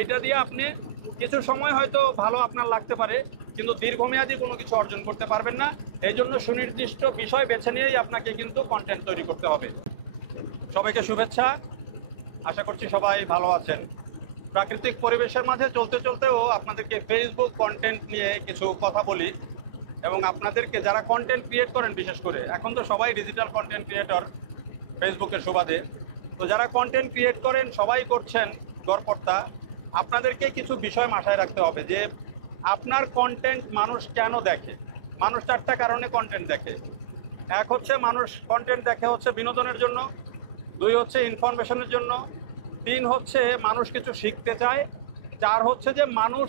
এটা দিয়ে আপনি কিছু সময় হয়তো ভালো আপনার লাগতে পারে, কিন্তু দীর্ঘমেয়াদী কোনো কিছু অর্জন করতে পারবেন না। এই জন্য সুনির্দিষ্ট বিষয় বেছে নিয়েই আপনাকে কিন্তু কন্টেন্ট তৈরি করতে হবে। সবাইকে শুভেচ্ছা, আশা করছি সবাই ভালো আছেন। প্রাকৃতিক পরিবেশের মাঝে চলতে চলতেও আপনাদেরকে ফেসবুক কন্টেন্ট নিয়ে কিছু কথা বলি, এবং আপনাদেরকে যারা কন্টেন্ট ক্রিয়েট করেন, বিশেষ করে এখন তো সবাই ডিজিটাল কন্টেন্ট ক্রিয়েটর ফেসবুকের সুবাদে, তো যারা কন্টেন্ট ক্রিয়েট করেন সবাই করছেন গড়পড়তা, আপনাদেরকে কিছু বিষয় মাথায় রাখতে হবে যে আপনার কন্টেন্ট মানুষ কেন দেখে। মানুষ চারটা কারণে কন্টেন্ট দেখে। এক হচ্ছে মানুষ কন্টেন্ট দেখে হচ্ছে বিনোদনের জন্য, দুই হচ্ছে ইনফরমেশনের জন্য, তিন হচ্ছে মানুষ কিছু শিখতে চায়, চার হচ্ছে যে মানুষ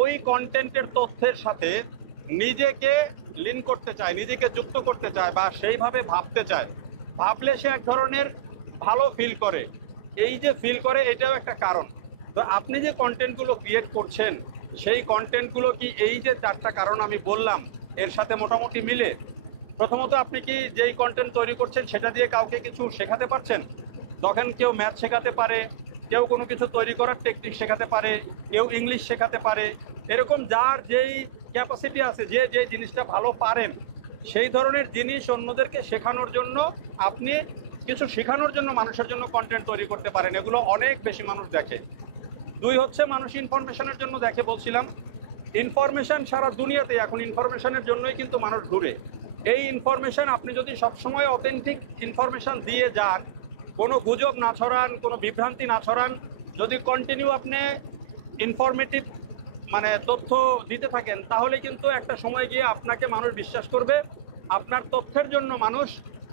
ওই কন্টেন্টের তথ্যের সাথে নিজেকে লিঙ্ক করতে চায়, নিজেকে যুক্ত করতে চায় বা সেইভাবে ভাবতে চায়। ভাবলে সে এক ধরনের ভালো ফিল করে। এই যে ফিল করে এটাও একটা কারণ। তো আপনি যে কন্টেন্টগুলো ক্রিয়েট করছেন সেই কন্টেন্টগুলো কি এই যে চারটা কারণ আমি বললাম এর সাথে মোটামুটি মিলে? প্রথমত, আপনি কি যেই কন্টেন্ট তৈরি করছেন সেটা দিয়ে কাউকে কিছু শেখাতে পারছেন? তখন কেউ ম্যাথ শেখাতে পারে, কেউ কোনো কিছু তৈরি করার টেকনিক শেখাতে পারে, কেউ ইংলিশ শেখাতে পারে। এরকম যার যেই ক্যাপাসিটি আছে, যে যে জিনিসটা ভালো পারেন, সেই ধরনের জিনিস অন্যদেরকে শেখানোর জন্য আপনি কিছু শেখানোর জন্য মানুষের জন্য কন্টেন্ট তৈরি করতে পারেন। এগুলো অনেক বেশি মানুষ দেখে। দুই হচ্ছে মানুষ ইনফরমেশনের জন্য দেখে বলছিলাম। ইনফরমেশন সারা দুনিয়াতে এখন ইনফরমেশনের জন্যই কিন্তু মানুষ ঘুরে। এই ইনফরমেশন আপনি যদি সবসময় অথেন্টিক ইনফরমেশন দিয়ে যান, কোনো গুজব না ছড়ান, কোনো বিভ্রান্তি না ছড়ান, যদি কন্টিনিউ আপনি ইনফরমেটিভ তথ্য দিতে থাকেন, তাহলে কিন্তু একটা সময় গিয়ে আপনাকে মানুষ বিশ্বাস করবে। আপনার তথ্যের জন্য মানুষ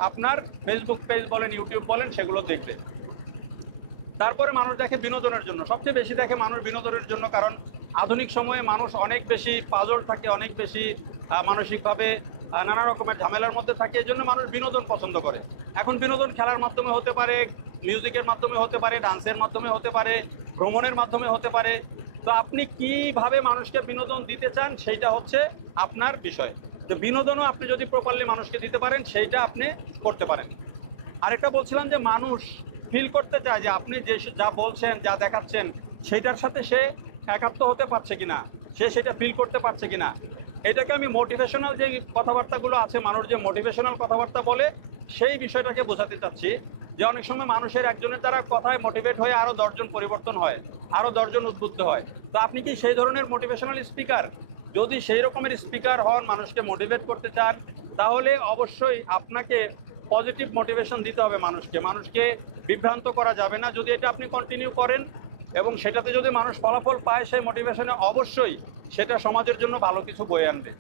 আপনার ফেসবুক পেজ বলেন, ইউটিউব বলেন, সেগুলো দেখবে। তারপরে মানুষ দেখে বিনোদনের জন্য, সবচেয়ে বেশি দেখে মানুষ বিনোদনের জন্য, কারণ আধুনিক সময়ে মানুষ অনেক বেশি পাজল থাকে, অনেক বেশি মানসিকভাবে নানা রকমের ঝামেলার মধ্যে থাকে। এই জন্য মানুষ বিনোদন পছন্দ করে। এখন বিনোদন খেলার মাধ্যমে হতে পারে, মিউজিকের মাধ্যমে হতে পারে, ডান্সের মাধ্যমে হতে পারে, ভ্রমণের মাধ্যমে হতে পারে। তো আপনি কিভাবে মানুষকে বিনোদন দিতে চান সেইটা হচ্ছে আপনার বিষয়। তো বিনোদনও আপনি যদি প্রপারলি মানুষকে দিতে পারেন সেইটা আপনি করতে পারেন। আরেকটা বলছিলাম যে মানুষ ফিল করতে চায় যে আপনি যে যা বলছেন, যা দেখাচ্ছেন, সেইটার সাথে সে একাত্ম হতে পারছে কিনা, সে সেটা ফিল করতে পারছে কিনা। এটাকে আমি মোটিভেশনাল যে কথাবার্তাগুলো আছে, মানুষ যে মোটিভেশনাল কথাবার্তা বলে, সেই বিষয়টাকে বোঝাতে চাচ্ছি। যে অনেক সময় মানুষের একজনের দ্বারা কথায় মোটিভেট হয়ে আরও 10 জন পরিবর্তন হয়, আরও 10 জন উদ্বুদ্ধ হয়। তো আপনি কি সেই ধরনের মোটিভেশনাল স্পিকার? যদি সেই রকমের স্পিকার হন, মানুষকে মোটিভেট করতে চান, তাহলে অবশ্যই আপনাকে পজিটিভ মোটিভেশন দিতে হবে মানুষকে। মানুষকে বিভ্রান্ত করা যাবে না। যদি এটা আপনি কন্টিনিউ করেন এবং সেটাতে যদি মানুষ ফলাফল পায়, সেই মোটিভেশনে অবশ্যই সেটা সমাজের জন্য ভালো কিছু বয়ে আনবে।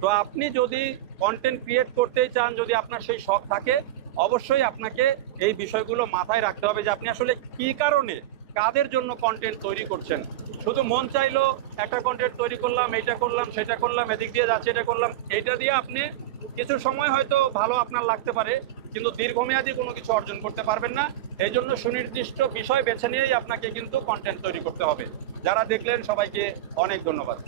তো আপনি যদি কন্টেন্ট ক্রিয়েট করতেই চান, যদি আপনার সেই শখ থাকে, অবশ্যই আপনাকে এই বিষয়গুলো মাথায় রাখতে হবে যে আপনি আসলে কী কারণে, কাদের জন্য কন্টেন্ট তৈরি করছেন। শুধু মন চাইলো একটা কন্টেন্ট তৈরি করলাম, এইটা করলাম, সেটা করলাম, এদিক দিয়ে যাচ্ছে, এটা করলাম, এইটা দিয়ে আপনি কিছু সময় হয়তো ভালো আপনার লাগতে পারে, কিন্তু দীর্ঘমেয়াদী কোনো কিছু অর্জন করতে পারবেন না। এই জন্য সুনির্দিষ্ট বিষয় বেছে নিয়েই আপনাকে কিন্তু কন্টেন্ট তৈরি করতে হবে। যারা দেখলেন সবাইকে অনেক ধন্যবাদ।